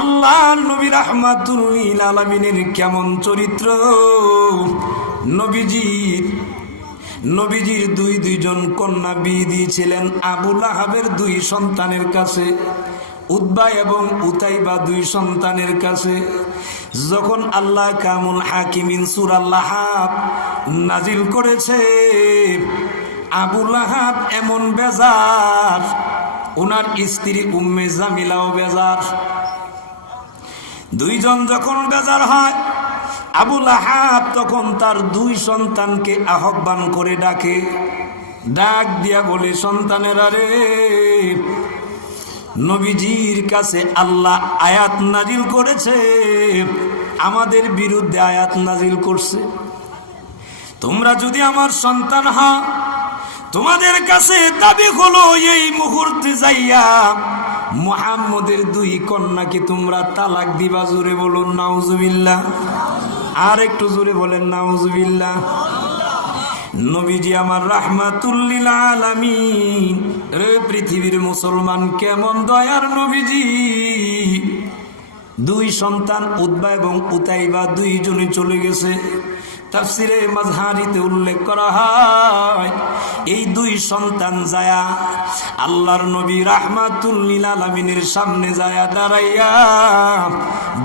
আল্লাহর নবী রাহমাতুল লিল আলামিনের কেমন চরিত্র। নবীজির দুইজন কন্যা বিয়ে দিয়েছিলেন আবু লাহাবের 2 সন্তানের কাছে, উতবা এবং উতাইবা 2 সন্তানের কাছে। যখন আল্লাহ কামুল হাকিমিন সূরা লাহাব নাজিল করেছে, আবু লাহাব এমন বেজার, ওনার স্ত্রী উম্মে জামিলাও বেজার। 2 জন যখন বেজার হয়, আবু লাহাব তখন তার 2 সন্তানকে আহ্বান করে ডাক দিয়া বলে, সন্তানেরা রে, নবীজির কাছে আল্লাহ আয়াত নাজিল করেছে, আমাদের বিরুদ্ধে আয়াত নাজিল করছে। তোমরা যদি আমার সন্তান হও, তোমাদের কাছে দাবি হলো এই মুহূর্তে যাইয়া মুহাম্মদের 2 কন্যাকে তোমরা তালাক দিবা। জোরে বলুন নাউজুবিল্লাহ। আর একটু জোরে বলেন নাউজুবিল্লাহ। নবীজি আমার রাহমাতুল লিল আলামিন। রে পৃথিবীর মুসলমান, কেমন দয়ার নবীজি। 2 সন্তান উতবা এবং উতাইবা 2 জনই চলে গেছে। তাফসিরে মাজহারিতে উল্লেখ করা হয়, এই 2 সন্তান যায়া আল্লাহর নবী রাহমাতুল লিল আলামিনের সামনে যায়া দাঁড়াইয়া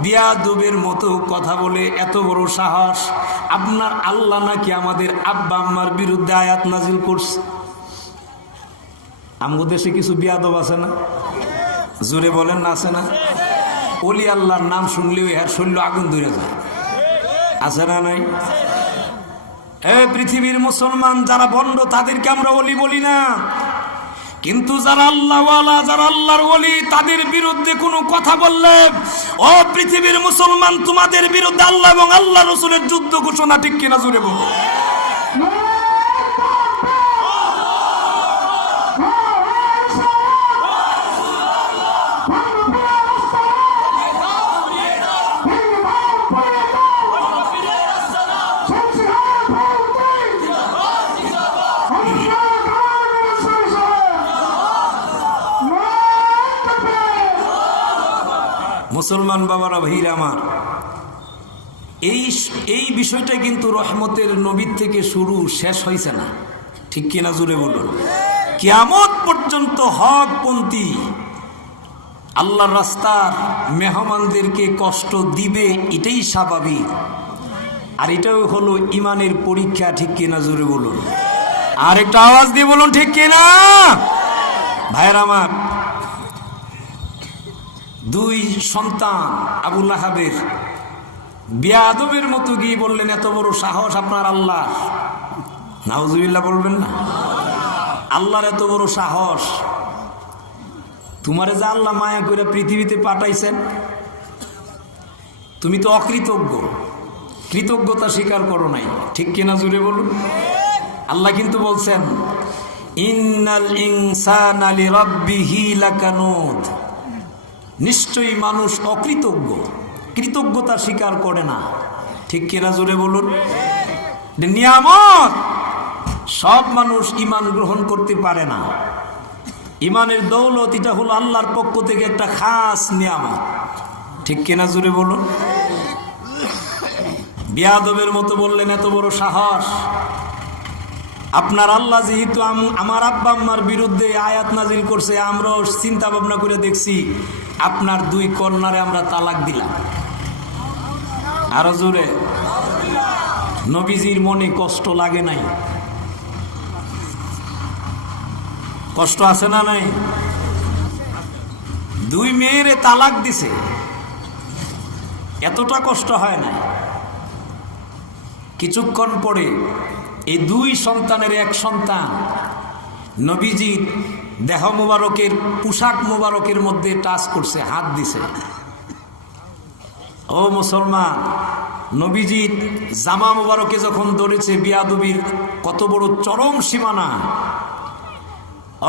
বিয়াদবের মতো কথা বলে, এত বড় সাহস, আপনার আল্লাহ নাকি আমাদের আব্বা আম্মার বিরুদ্ধে আয়াত নাজিল করছে। আমগো দেশে কিছু বিয়াদব আছে না? জোরে বলেন না, আছে না? ওলি আল্লাহর নাম শুনলেও এর শরীর আগুন ধরে যায়, আছে না নাই? পৃথিবীর মুসলমান যারা ভণ্ড তাদেরকে আমরা ওলি বলি না, কিন্তু যারা আল্লাহওয়ালা, যারা আল্লাহর ওলি, তাদের বিরুদ্ধে কোনো কথা বললে, ও পৃথিবীর মুসলমান, তোমাদের বিরুদ্ধে আল্লাহ এবং আল্লাহ রাসূলের যুদ্ধ ঘোষণা। ঠিক কিনা জোরে বলো। মুসলমান বাবারা, ভাইরা আমার, এই বিষয়টা কিন্তু রহমতের নবীর থেকে শুরু, শেষ হয়েছে না। ঠিক কিনা জোরে বলুন। কিয়ামত পর্যন্ত হকপন্থী আল্লাহর রাস্তার মেহমানদেরকে কষ্ট দিবে, এটাই স্বাভাবিক। আর এটাও হলো ইমানের পরীক্ষা। ঠিক কিনা জোরে বলুন। আর একটা আওয়াজ দিয়ে বলুন ঠিক কিনা। ভাইরা আমার, 2 সন্তান আবু লাহাবের বিয়াদবের মতো গিয়ে বললেন, এত বড় সাহস আপনার আল্লাহ। নাউজুবিল্লাহ বলবেন না? আল্লাহর এত বড় সাহস। তোমারে যে আল্লাহ মায়া করে পৃথিবীতে পাঠাইছেন, তুমি তো অকৃতজ্ঞ, কৃতজ্ঞতা স্বীকার করো নাই। ঠিক কিনা জুড়ে বলুন। আল্লাহ কিন্তু বলছেন, ইন্নাল ইনসানা লিরাব্বিহি লাকানুদ, নিশ্চয়ই মানুষ অকৃতজ্ঞ, কৃতজ্ঞতা স্বীকার করে না। ঠিক কিনা জোরে বলুন। নিয়ামত সব মানুষ ঈমান গ্রহণ করতে পারে না। ঈমানের দৌলত, এটা হলো আল্লাহর পক্ষ থেকে একটা খাস নিয়ামত। ঠিক কিনা জোরে বলুন। বিয়াদবের মতো বললেন, এত বড় সাহস আপনার আল্লাহ, যেহেতু আমার আব্বা আম্মার বিরুদ্ধে আয়াত নাজিল করছে, আমরা চিন্তা ভাবনা করে দেখছি আপনার 2 কন্যারে আমরা তালাক দিলাম। আরো জোরে। নবীজির মনে কষ্ট লাগে নাই? কষ্ট আছে না নাই? 2 মেয়েরে তালাক দিছে, এতটা কষ্ট হয় না। কিছুক্ষণ পরে এই 2 সন্তানের এক সন্তান নবীজির দেহ মুবারকের, পোশাক মুবারকের মধ্যে টাচ করছে, হাত দিছে। ও মুসলমান, নবীজির জামা মুবারকে যখন ধরেছে, বিয়াদবির কত বড় চরম সীমানা।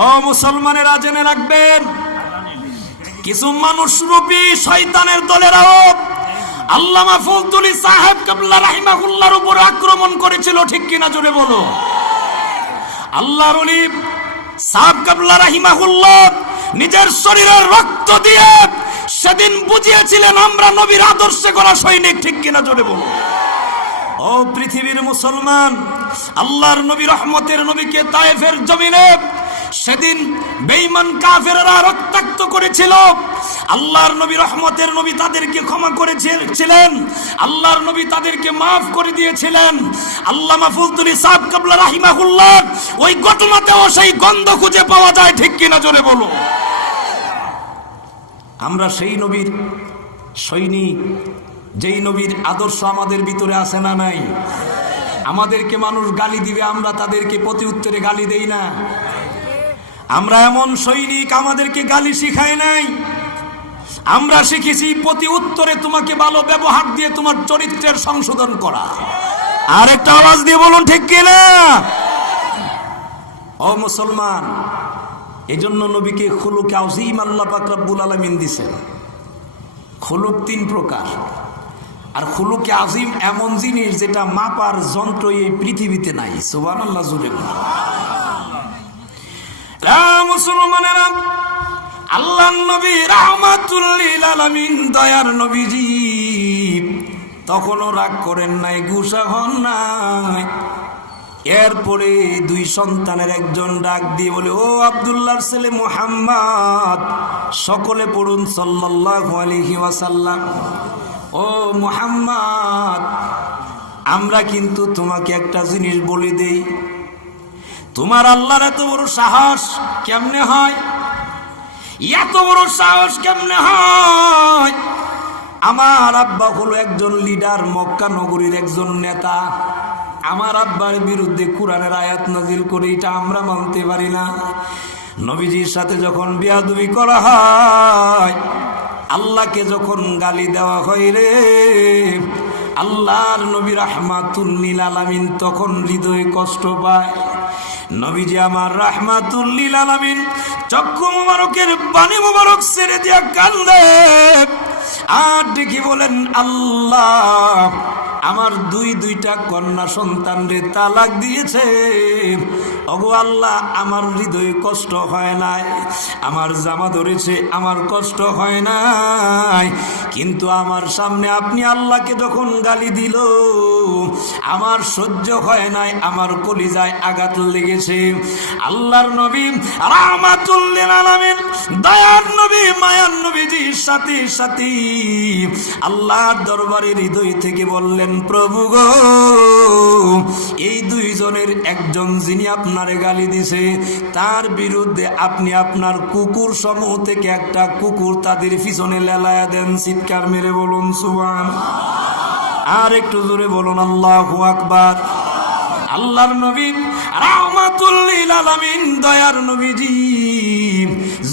ও মুসলমানেরা, জেনে রাখবেন, কিছু মানুষ রূপী শয়তানের দলেরাও আল্লামা ফজলুল সাহেব কিবলা রাহিমাহুল্লাহর উপর আক্রমণ করেছিল। ঠিক কিনা জোরে বলো। আল্লাহর ওলি সাহেব কিবলা রাহিমাহুল্লাহ নিজের শরীরের রক্ত দিয়ে সেদিন বুঝিয়েছিলেন আমরা নবীর আদর্শে গড়া সৈনিক, ঠিক কিনা জোরে বলুন। ও পৃথিবীর মুসলমান, আল্লাহর নবী রহমতের নবীকে তায়েফের জমিনে সেদিন বেঈমান কাফেররা রক্তাক্ত করেছিল। আল্লাহর নবী রহমতের নবী তাদেরকে ক্ষমা করেছিলেন, আল্লাহর নবী তাদেরকে মাফ করে দিয়েছিলেন। আল্লামা ফুলতুলি সাহেব কাবলা রাহিমাহুল্লাহ ওই ঘটনাতেও সেই গন্ধ খুঁজে পাওয়া যায়, ঠিক কিনা জোরে বলো। আমরা সেই নবীর সৈনিক, যেই নবীর আদর্শ আমাদের ভিতরে আছে না নাই? আমাদেরকে মানুষ গালি দিবে, আমরা তাদেরকে প্রতি উত্তরে গালি দেই না। আমরা এমন সৈনিক, আমাদেরকে গালি শিখায় নাই, আমরা শিখেছি প্রতি উত্তরে তোমাকে ভালো ব্যবহার দিয়ে তোমার চরিত্রের সংশোধন করা। আর একটা আওয়াজ দিয়ে বলুন ঠিক কিনা। ও মুসলমান, এজন্য নবীকে খুলুকে আযীম আল্লাহ পাক রব্বুল আলামিন দিয়েছেন। খুলুক তিন প্রকার, আর খুলুকে আযীম এমন জিনিস যেটা মাপার যন্ত্র এই পৃথিবীতে নাই। সুবহানাল্লাহ জুড়ে বলুন। মুসলমানেরা, আল্লাহর নবী রাহমাতুল লিল আলামিন দয়ার নবীজি তখনও রাগ করেন নাই, গুসা হন নাই। এরপরে দুই সন্তানের একজন ডাক দিয়ে বলে, ও আব্দুল্লাহর ছেলে মুহাম্মদ, সকলে পড়ুন সাল্লাল্লাহু আলাইহি ওয়াসাল্লাম। ও মুহাম্মদ, আমরা কিন্তু তোমাকে একটা জিনিস বলে দেই, তোমার আল্লাহর এত বড় সাহস কেমনে হয়? এত বড় সাহস কেমনে হয়? আমার আব্বা হলো একজন লিডার, মক্কা নগরীর একজন নেতা। আমার আব্বার বিরুদ্ধে কোরআনের আয়াত নাজিল করে, এটা আমরা মানতে পারি না। নবীজির সাথে যখন বেয়াদবি করা হয়, আল্লাহকে যখন গালি দেওয়া হয় রে, আল্লাহর নবী রাহমাতুল লিল আলামিন তখন হৃদয়ে কষ্ট পায়। নবীজি আমার রাহমাতুল লিল আলামিন চক্ষু মুবারকের পানি মুবারক ছেড়ে দিয়া কান্দে আর ডেকে বলেন, আল্লাহ আমার দুইটা কন্যা সন্তান রে তালাক দিয়েছে। ওগো আল্লাহ, আমার হৃদয়ে কষ্ট হয় নাই, আমার জামা ধরেছে, আমার কষ্ট হয় নাই, কিন্তু আমার সামনে আপনি আল্লাহকে যখন গালি দিল, আমার সহ্য হয় নাই, আমার কলিজায় আঘাত লেগেছে। আল্লাহর নবী রাহমাতুল লিল আলামিন দয়ার নবী মায়ার নবীজির সাথে সাথে আল্লাহর দরবারে হৃদয় থেকে বললেন, প্রভু গো, এই দুইজনের একজন যিনি আপনারে গালি দিছে, তার বিরুদ্ধে আপনি আপনার কুকুর সমূহ থেকে একটা কুকুর তাদের পিছনে লেলায়া দেন। চিৎকার মেরে বলুন সুবহানাল্লাহ। আর একটু জোরে বলুন আল্লাহু আকবার। আল্লাহর নবী রাহমাতুল লিল আলামিন দয়ার নবীজি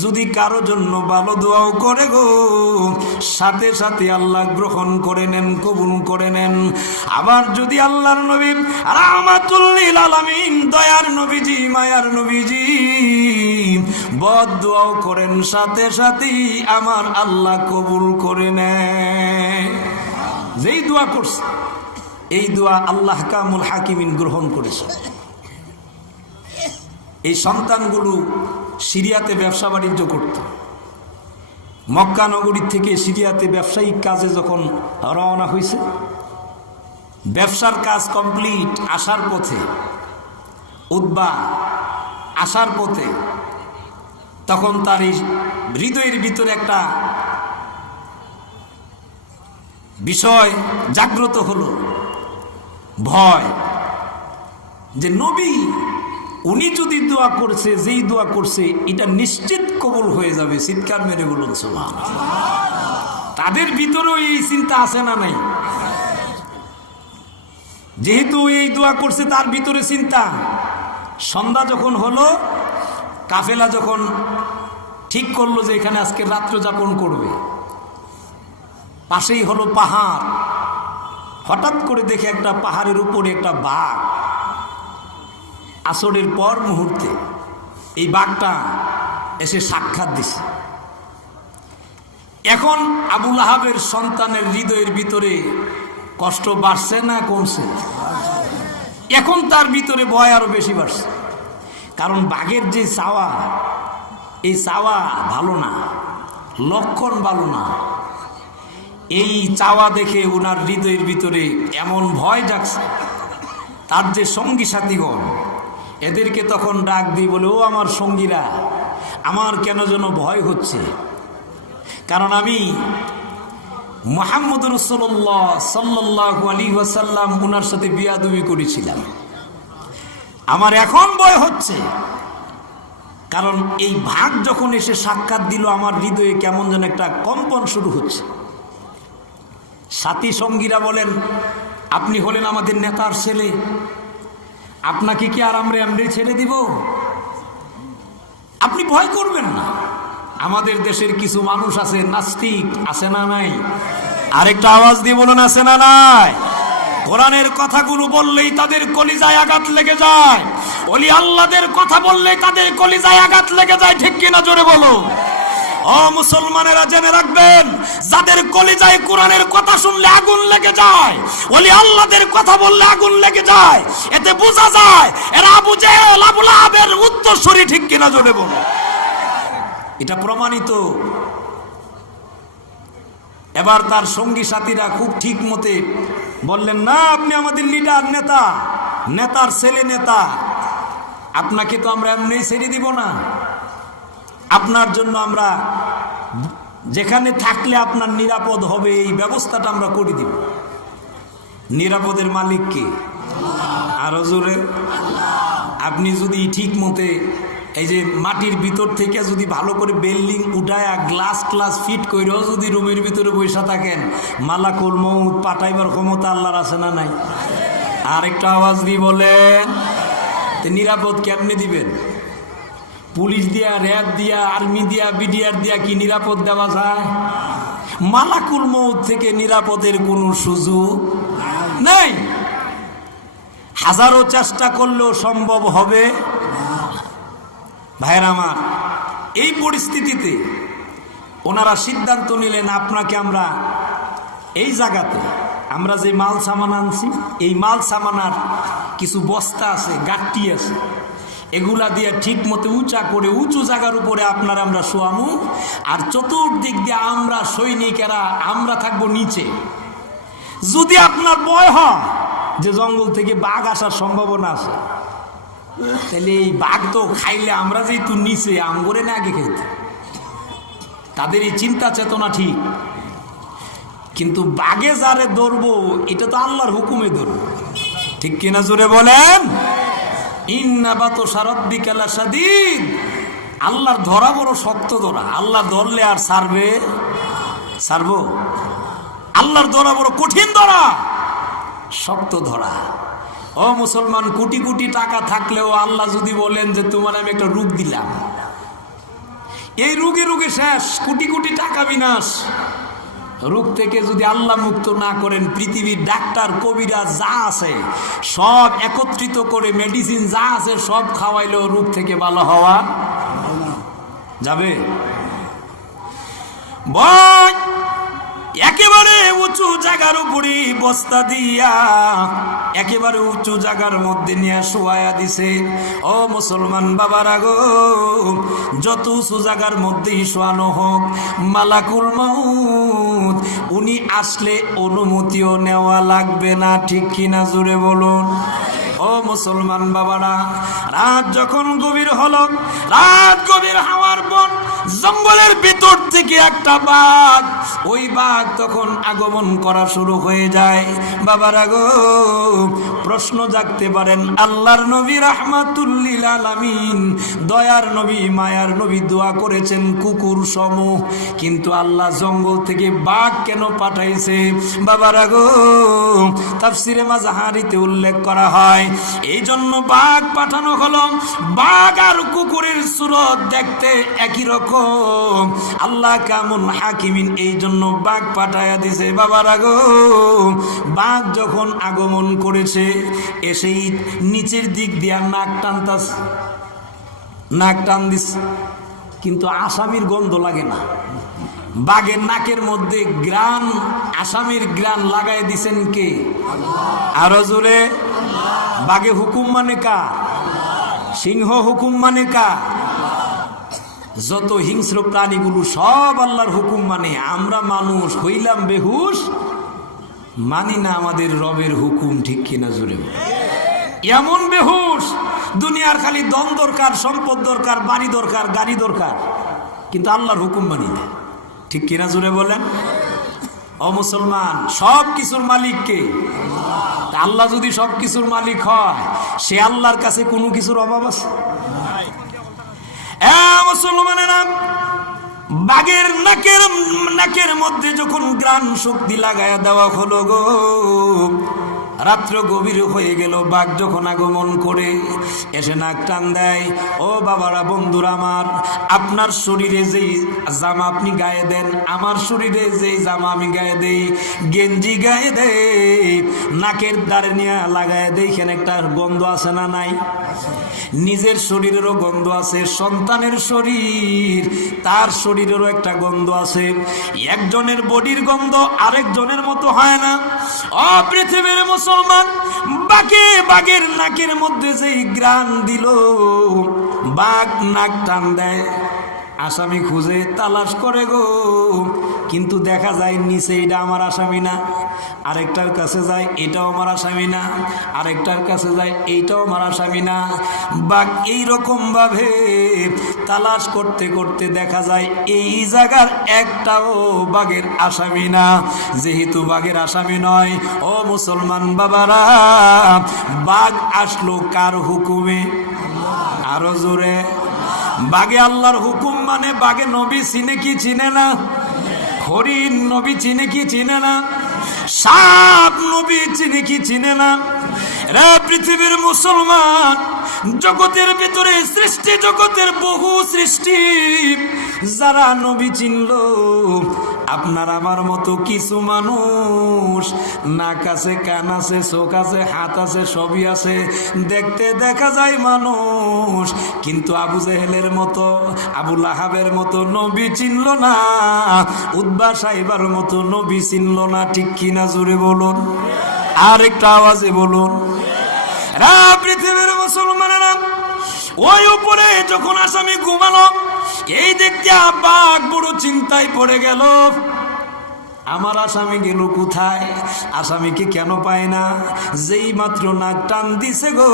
যদি কারো জন্য ভালো দোয়াও করে গো, সাথে সাথে আল্লাহ গ্রহণ করে নেন, কবুল করে নেন। আবার যদি আল্লাহর নবী রাহমাতুল লিল আলামিন দয়ার নবীজি মায়ার নবীজি বদ দোয়াও করেন, সাথে সাথে আমার আল্লাহ কবুল করে নেয়। যেই দোয়া করছে এই দোয়া আল্লাহ কামুল হাকিমিন গ্রহণ করেছে। এই সন্তানগুলো সিরিয়াতে ব্যবসা বাণিজ্য করত। মক্কা নগরী থেকে সিরিয়াতে ব্যবসায়িক কাজে যখন রওনা হয়েছে, ব্যবসার কাজ কমপ্লিট, আসার পথে উতবা আসার পথে তখন তার এই হৃদয়ের ভিতরে একটা বিষয় জাগ্রত হলো, ভয়, যে নবী উনি যদি দোয়া করছে, যেই দোয়া করছে এটা নিশ্চিত কবুল হয়ে যাবে। চিৎকার মেরে বলুন সুবহানাল্লাহ। তাদের ভিতরেও এই চিন্তা আছে না নাই? যেহেতু এই দোয়া করছে তার ভিতরে চিন্তা। সন্ধ্যা যখন হলো, কাফেলা যখন ঠিক করলো যে এখানে আজকে রাত্র যাপন করবে, পাশেই হলো পাহাড়। হঠাৎ করে দেখে একটা পাহাড়ের উপরে একটা বাঘ, আসরের পর মুহূর্তে এই বাঘটা এসে সাক্ষাৎ দিছে। এখন আবু লাহাবের সন্তানের হৃদয়ের ভিতরে কষ্ট বাড়ছে না কমছে? এখন তার ভিতরে ভয় আরো বেশি বাড়ছে। কারণ বাঘের যে চাওয়া, এই চাওয়া ভালো না। লক্ষণ ভালো না। এই চাওয়া দেখে ওনার হৃদয়ের ভিতরে এমন ভয় জাগছে। তার যে সঙ্গী সাথীগণ, এদেরকে তখন ডাক দিয়ে বলে, ও আমার সঙ্গীরা, আমার কেন যেন ভয় হচ্ছে, কারণ আমি মুহাম্মদ রাসূলুল্লাহ সাল্লাল্লাহু আলাইহি ওয়াসাল্লাম ওনার সাথে বিয়াদবি করেছিলাম। আমার এখন ভয় হচ্ছে, কারণ এই ভাগ যখন এসে সাক্ষাৎ দিল, আমার হৃদয়ে কেমন যেন একটা কম্পন শুরু হচ্ছে। সাথী সঙ্গীরা বলেন, আপনি হলেন আমাদের নেতার ছেলে, আপনাকে কি আর আমরা এমনি ছেড়ে দিব? আপনি ভয় করবেন না। আমাদের দেশের কিছু মানুষ আছে নাস্তিক, আছে না নাই? আরেকটা আওয়াজ দিয়ে বলুন, আছে না নাই? কোরআনের কথাগুলো বললেই তাদের কলিজায় আঘাত লেগে যায়, ওলি আল্লাহদের কথা বললেই তাদের কলিজায় আঘাত লেগে যায়। ঠিক কিনা জোরে বলো। ও মুসলমানেরা, জেনে রাখবেন, যাদের কলিজায় কোরআনের কথা শুনলে আগুন লেগে যায়, ওলি আল্লাহদের কথা বললে আগুন লেগে যায়, এতে বোঝা যায় এরা আবু জেহেল আবু লাহাবের উত্তরসূরি। ঠিক কিনা জোরে বলো। এটা প্রমাণিত। এবার তার সঙ্গী সাথীরা খুব ঠিক মতে বললেন, না, আপনি আমাদের লিডার, নেতা, নেতার ছেলে, নেতা, আপনাকে তো আমরা এমনি ছেড়ে দিব না। আপনার জন্য আমরা যেখানে থাকলে আপনার নিরাপদ হবে এই ব্যবস্থাটা আমরা করে দিব। নিরাপদের মালিক কে? আরো জোরে। আপনি যদি ঠিক মতে এই যে মাটির ভিতর থেকে যদি ভালো করে বিল্ডিং উঠায় গ্লাস ক্লাস ফিট কইরাও যদি রুমের ভিতরে বসে থাকেন, মালাকুল মউত পাঠাইবার ক্ষমতা আল্লাহর আছে না নাই? আরেকটা আওয়াজ দিয়ে বলেন, নিরাপদ কেমনে দিবেন? পুলিশ দিয়া, র্যাব দিয়া, আর্মি দিয়া, বিডিআর দিয়া কি নিরাপদ দেওয়া যায়? মালাকুল মউত থেকে নিরাপদের কোনো সুযোগ নেই। হাজারো চেষ্টা করলেও সম্ভব হবে। ভাইরা আমার, এই পরিস্থিতিতে ওনারা সিদ্ধান্ত নিলেন, আপনাকে আমরা এই জায়গাতে আমরা যে মাল সামান আনছি, এই মাল সামানার কিছু বস্তা আছে, গাট্টি আছে, এগুলা দিয়ে ঠিক মতো উঁচা করে উঁচু জায়গার উপরে আপনার আমরা শোয়ামু, আর চতুর্দিক দিয়ে আমরা সৈনিকেরা আমরা থাকবো নিচে। যদি আপনার ভয় হয় যে জঙ্গল থেকে বাঘ আসার সম্ভাবনা আছে, তাহলে এই বাঘ তো খাইলে আমরা যেহেতু নিচে আমগরে না আগে খেতে, তাদের এই চিন্তা চেতনা ঠিক। কিন্তু বাঘে যারে ধরবো এটা তো আল্লাহর হুকুমে ধরবো। ঠিক কিনা জোরে বলেন। ইন্না বাতশা রাব্বিকা লাশাদীদ। আল্লাহর ধরা বড় শক্ত ধরা। আল্লাহ ধরলে আর ছাড়বো? আল্লাহর ধরা বড় কঠিন ধরা, শক্ত ধরা। ও মুসলমান, কোটি কোটি টাকা থাকলেও আল্লাহ যদি বলেন যে তোমার আমি একটা রোগ দিলাম, এই রোগে শেষ, কোটি কোটি টাকা বিনাশ। রোগ থেকে যদি আল্লাহ মুক্ত না করেন, পৃথিবীর ডাক্তার কবিরাজ যা আছে সব একত্রিত করে মেডিসিন যা আছে সব খাওয়াইলেও রোগ থেকে ভালো হওয়া যাবে? বল, একেবারে উঁচু জায়গার উপরে বস্তা দিয়া একেবারে উঁচু জায়গার মধ্যে নিয়ে শোয়া দিছে। ও মুসলমান বাবারা গো, যত উঁচু জায়গার মধ্যেই শোয়ানো হোক, মালাকুল মউত উনি আসলে অনুমতিও নেওয়া লাগবে না। ঠিক কিনা জোরে বলুন। ও মুসলমান বাবারা, রাত যখন গভীর হলো, রাত গভীর হওয়ার পর জঙ্গলের ভিতর থেকে একটা বাঘ, ওই বাঘ তখন আগমন করা শুরু হয়ে যায়। বাবারা গো, প্রশ্ন জাগতে পারেন, আল্লাহর নবী রাহমাতুল লিল আলামিন, দয়ার নবী, মায়ার নবী দোয়া করেছেন কুকুর সমূহ, কিন্তু আল্লাহ জঙ্গল থেকে বাঘ কেন পাঠাইছে? বাবারা গো, তাফসিরে মাজাহারিতে উল্লেখ করা হয়, এই জন্য বাঘ পাঠানো হলো। বাঘ আর কুকুরের সুরত দেখতে একই রকম। আল্লাহ কামুন হাকিমিন, এই জন্য বাঘ পাঠায়া দিছে। বাবারা গো, বাঘ যখন আগমন করেছে, এসেই নিচের দিক দিয়া নাক টান দিস, কিন্তু আসামির গন্ধ লাগে না। বাঘের নাকের মধ্যে গ্রান, আসামির গ্রান লাগাই দিছেন কে? আরো জোরে। বাঘে হুকুম মানে কার? সিংহ হুকুম মানে কার? যত হিংস্র প্রাণীগুলো সব আল্লাহর হুকুম মানে, আমরা মানুষ হইলাম বেহুশ, মানি না আমাদের রবের হুকুম। ঠিক কিনা জোরে? এমন বেহুশ, দুনিয়ার খালি দম দরকার, সম্পদ দরকার, বাড়ি দরকার, গাড়ি দরকার, কিন্তু আল্লাহর হুকুম মানি না। ঠিক কিনা জোরে বলেন? ও মুসলমান, সব কিছুর মালিক কে? আল্লাহ যদি সব কিছুর মালিক হয়, সে আল্লাহর কাছে কোনো কিছুর অভাব আছে? মুসলমানেরা, বাঘের নাকের মধ্যে যখন গ্রাণ শক্তি লাগায়া দেওয়া হলো গো, রাত্র গভীর হয়ে গেল, বাঘ যখন আগমন করে এসে নাক টান দেয়। ও বাবারা, বন্ধুরা আমার, আপনার শরীরে যেই জামা আপনি গায়ে দেন, আমার শরীরে যেই জামা আমি গায়ে দেই, গেঞ্জি গায়ে দেই, নাকের দ্বারে নিয়ে লাগায় দেই, এখানে একটা গন্ধ আছে না নাই? নিজের শরীরেরও গন্ধ আছে, সন্তানের শরীর, তার শরীরেরও একটা গন্ধ আছে। একজনের বডির গন্ধ আরেকজনের মতো হয় না। ও পৃথিবীর মুসলমান, বাঘের নাকের মধ্যে যেই গ্রাণ দিল, বাঘ নাক টান দেয়, আসামি খুঁজে তালাশ করে গো, কিন্তু দেখা যায় নিচে এটা আমার আসামি না, আরেকটার কাছে যায় এটাও আমার আসামি না, আরেকটার কাছে যায় এইটাও আমার আসামি না। বাঘ এইরকম ভাবে তালাশ করতে করতে দেখা যায় এই জায়গার একটাও বাঘের আসামি না। যেহেতু বাঘের আসামি নয়, ও মুসলমান বাবারা, বাঘ আসলো কার হুকুমে? আরো জোরে। বাঘে আল্লাহর হুকুম মানে, বাঘে নবী চিনে কি চিনে না? হরিণ নবী চিনে কি চিনে না? সাপ নবী চিনে কি চিনে না? রে পৃথিবীর মুসলমান, জগতের ভিতরে সৃষ্টি জগতের বহু সৃষ্টি, যারা নবী চিনল, আপনার আমার মতো কিছু মানুষ, নাক আছে, কান আছে, চোখ আছে, হাত আছে, সবই আছে, দেখতে দেখা যায় মানুষ, কিন্তু আবু জেহেলের মতো, আবু লাহাবের মতো নবী চিনল না, উতবা সাইবার মতো নবী চিনল না। ঠিক কিনা জোরে বলুন, আর একটা আওয়াজে বলুন। পৃথিবীর মুসলমানেরা, ওই উপরে যখন আসামি ঘুমালো, এই দেখতে বাঘ বড় চিন্তায় পড়ে গেল, আমার আসামি গেল কোথায়? আসামিকে কেন পায় না? যেই মাত্র নাক টান দিছে গো,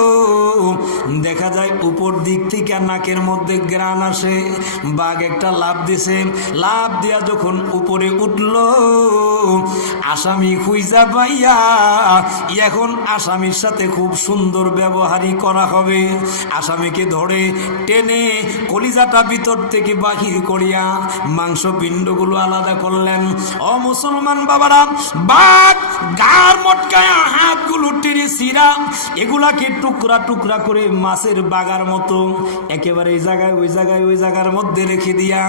দেখা যায় উপর দিক থেকে নাকের মধ্যে গ্রাণ আসে। বাঘ একটা লাফ দিছে, লাফ দিয়া যখন উপরে উঠল, আসামি খুঁজা পাইয়া এখন আসামির সাথে খুব সুন্দর ব্যবহারই করা হবে। আসামিকে ধরে টেনে কলিজাটা ভিতর থেকে বাহির করিয়া মাংস পিণ্ডগুলো আলাদা করলেন। ও মুসলমান বাবারা, বাঘ গার মটকায়া হাতগুলো টেনে ছিঁড়া এগুলাকে টুকরা টুকরা করে মাছের বাগার মতো একেবারে এই জায়গায় ওই জায়গার মধ্যে রেখে দিয়া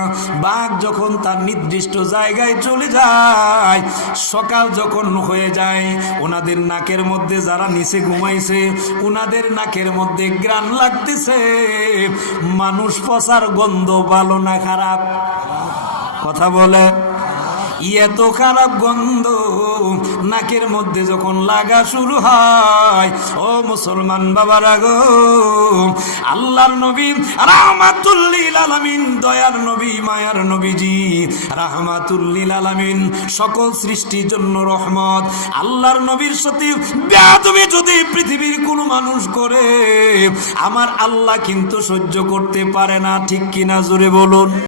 বাঘ যখন তার নির্দিষ্ট জায়গায় চলে যায়, সকাল যখন হয়ে যায়, ওনাদের নাকের মধ্যে যারা নিচে ঘুমাইছে, ওনাদের নাকের মধ্যে গ্রাণ লাগতেছে। মানুষ পচার গন্ধ ভালো না খারাপ? কথা বলে। এত খারাপ গন্ধ নাকের মধ্যে যখন লাগা শুরু হয়, ও মুসলমান বাবারা গো, আল্লাহর নবী রাহমাতুল লিল আলামিন, দয়ার নবী, মায়ার নবীজি রাহমাতুল লিল আলামিন, সকল সৃষ্টির জন্য রহমত, আল্লাহর নবীর সাথে বেয়াদবি যদি পৃথিবীর কোনো মানুষ করে, আমার আল্লাহ কিন্তু সহ্য করতে পারে না। ঠিক কিনা জোরে বলুন।